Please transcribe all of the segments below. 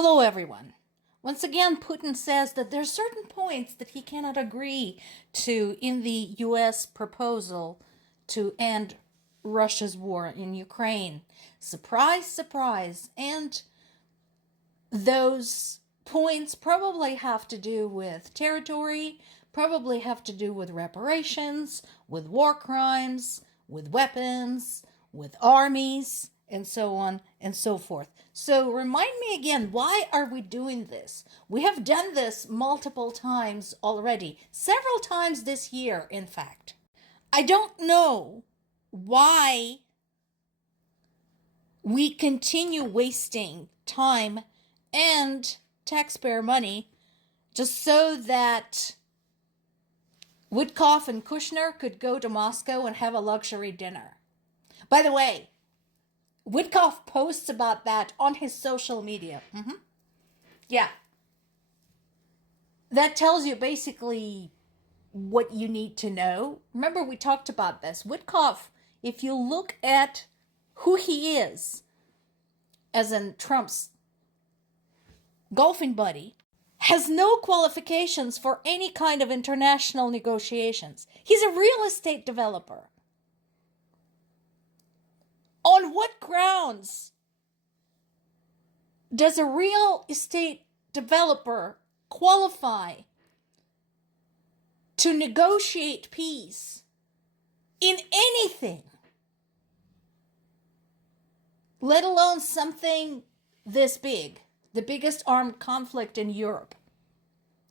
Hello, everyone. Once again, Putin says that there are certain points that he cannot agree to in the U.S. proposal to end Russia's war in Ukraine. Surprise, surprise. And those points probably have to do with territory, probably have to do with reparations, with war crimes, with weapons, with armies, and so on and so forth. So remind me again, why are we doing this? We have done this multiple times already, several times this year, in fact. I don't know why we continue wasting time and taxpayer money just so that Witkoff and Kushner could go to Moscow and have a luxury dinner. By the way, Witkoff posts about that on his social media. Yeah. That tells you basically what you need to know. Remember, we talked about this. Witkoff, if you look at who he is, as in Trump's golfing buddy, has no qualifications for any kind of international negotiations. He's a real estate developer. On what grounds does a real estate developer qualify to negotiate peace in anything, let alone something this big, the biggest armed conflict in Europe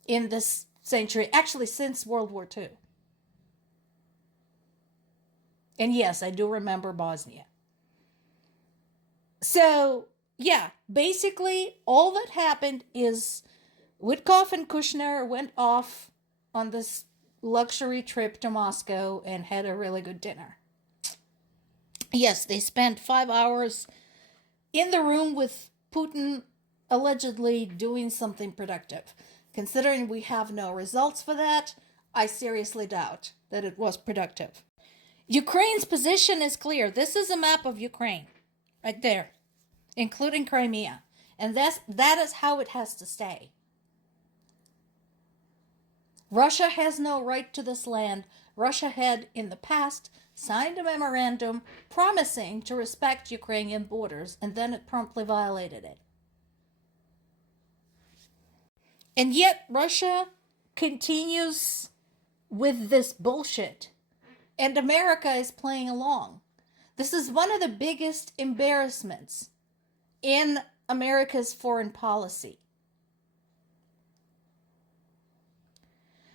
in this century, actually since World War II? And yes, I do remember Bosnia. So, yeah, basically all that happened is Witkoff and Kushner went off on this luxury trip to Moscow and had a really good dinner. Yes, they spent 5 hours in the room with Putin, allegedly doing something productive. Considering we have no results for that, I seriously doubt that it was productive. Ukraine's position is clear. This is a map of Ukraine, right there, including Crimea. And that is how it has to stay. Russia has no right to this land. Russia had, in the past, signed a memorandum promising to respect Ukrainian borders, and then it promptly violated it. And yet, Russia continues with this bullshit, and America is playing along. This is one of the biggest embarrassments in America's foreign policy.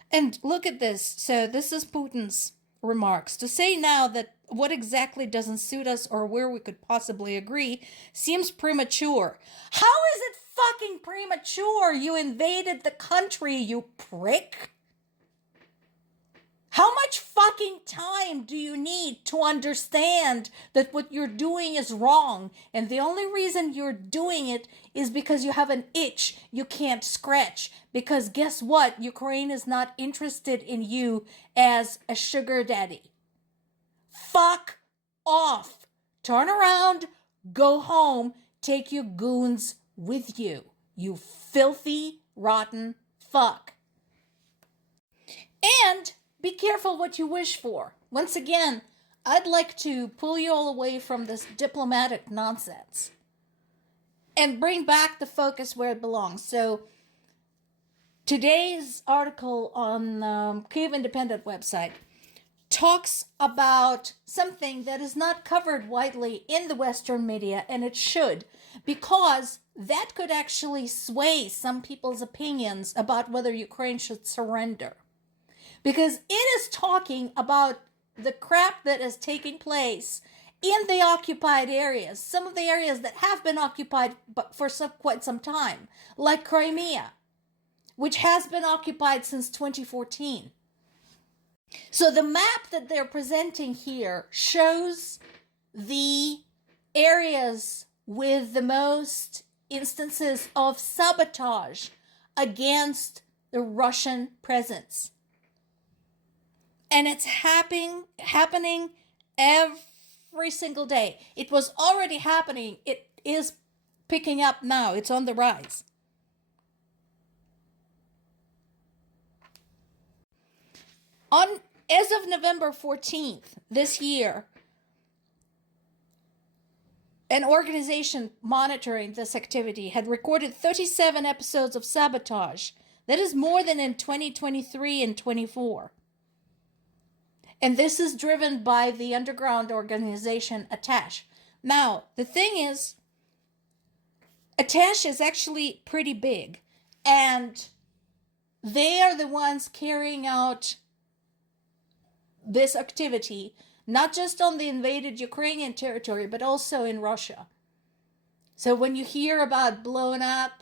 And look at this. So this is Putin's remarks. To say now that what exactly doesn't suit us or where we could possibly agree seems premature. How is it fucking premature? You invaded the country, you prick. How much fucking time do you need to understand that what you're doing is wrong? And the only reason you're doing it is because you have an itch you can't scratch. Because guess what? Ukraine is not interested in you as a sugar daddy. Fuck off. Turn around, go home, take your goons with you. You filthy, rotten fuck. And be careful what you wish for. Once again, I'd like to pull you all away from this diplomatic nonsense and bring back the focus where it belongs. So, today's article on Kyiv Independent website talks about something that is not covered widely in the Western media, and it should, because that could actually sway some people's opinions about whether Ukraine should surrender. Because it is talking about the crap that is taking place in the occupied areas, some of the areas that have been occupied for quite some time, like Crimea, which has been occupied since 2014. So the map that they're presenting here shows the areas with the most instances of sabotage against the Russian presence. And it's happening every single day. It was already happening. It is picking up now. It's on the rise. As of November 14th this year, an organization monitoring this activity had recorded 37 episodes of sabotage. That is more than in 2023 and 24. And this is driven by the underground organization Atash. Now, the thing is, Atash is actually pretty big, and they are the ones carrying out this activity, not just on the invaded Ukrainian territory, but also in Russia. So when you hear about blown up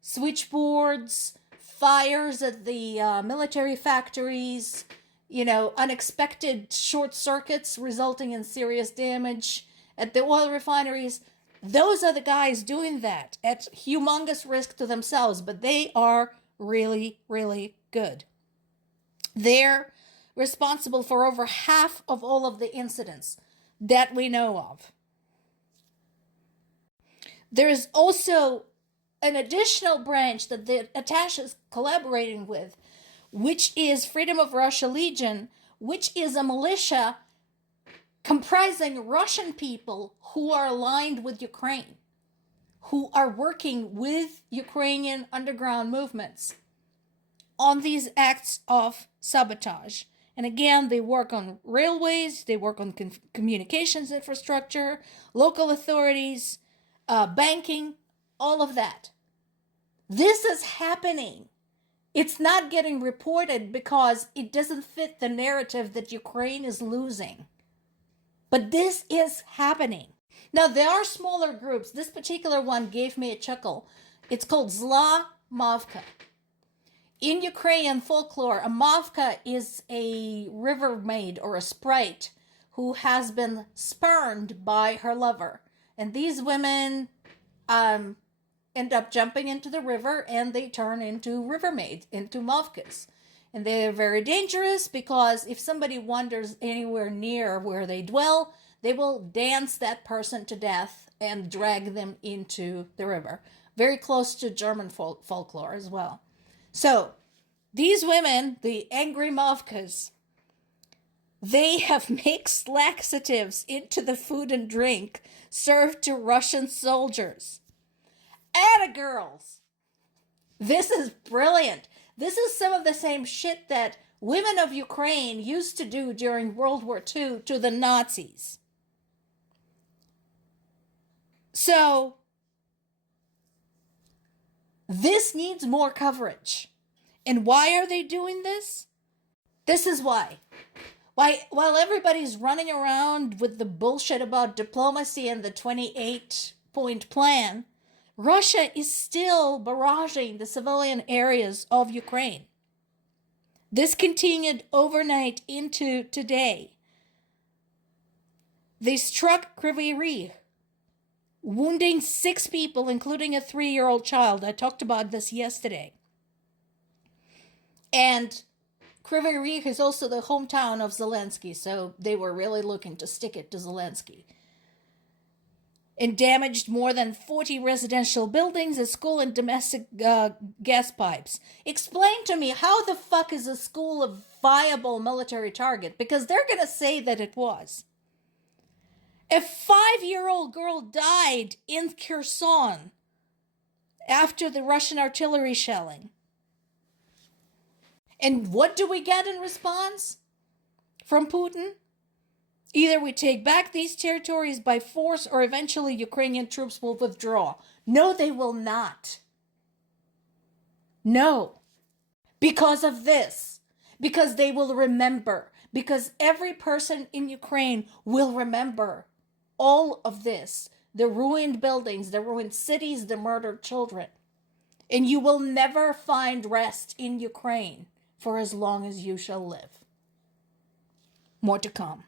switchboards, fires at the military factories, unexpected short circuits resulting in serious damage at the oil refineries, those are the guys doing that at humongous risk to themselves, but they are really, really good. They're responsible for over half of all of the incidents that we know of. There is also an additional branch that the Atash is collaborating with, which is Freedom of Russia Legion, which is a militia comprising Russian people who are aligned with Ukraine, who are working with Ukrainian underground movements on these acts of sabotage. And again, they work on railways, they work on communications infrastructure, local authorities, banking, all of that. This is happening. It's not getting reported because it doesn't fit the narrative that Ukraine is losing. But this is happening. Now, there are smaller groups. This particular one gave me a chuckle. It's called Zla Mavka. In Ukrainian folklore, a Mavka is a river maid or a sprite who has been spurned by her lover. And these women end up jumping into the river and they turn into river maids, into Mavkas. And they're very dangerous because if somebody wanders anywhere near where they dwell, they will dance that person to death and drag them into the river. Very close to German folklore as well. So, these women, the angry Mavkas, they have mixed laxatives into the food and drink served to Russian soldiers. Atta girls! This is brilliant. This is some of the same shit that women of Ukraine used to do during World War II to the Nazis. So, this needs more coverage. And why are they doing this? This is why. While everybody's running around with the bullshit about diplomacy and the 28-point plan, Russia is still barraging the civilian areas of Ukraine. This continued overnight into today. They struck Kryvyi Rih, wounding 6 people, including a 3-year-old child. I talked about this yesterday. And Kryvyi Rih is also the hometown of Zelensky, so they were really looking to stick it to Zelensky. And damaged more than 40 residential buildings, a school, and domestic gas pipes. Explain to me, how the fuck is a school a viable military target? Because they're going to say that it was. A 5-year-old girl died in Kherson after the Russian artillery shelling. And what do we get in response from Putin? Either we take back these territories by force or eventually Ukrainian troops will withdraw. No, they will not. No. Because of this. Because they will remember. Because every person in Ukraine will remember all of this. The ruined buildings, the ruined cities, the murdered children. And you will never find rest in Ukraine for as long as you shall live. More to come.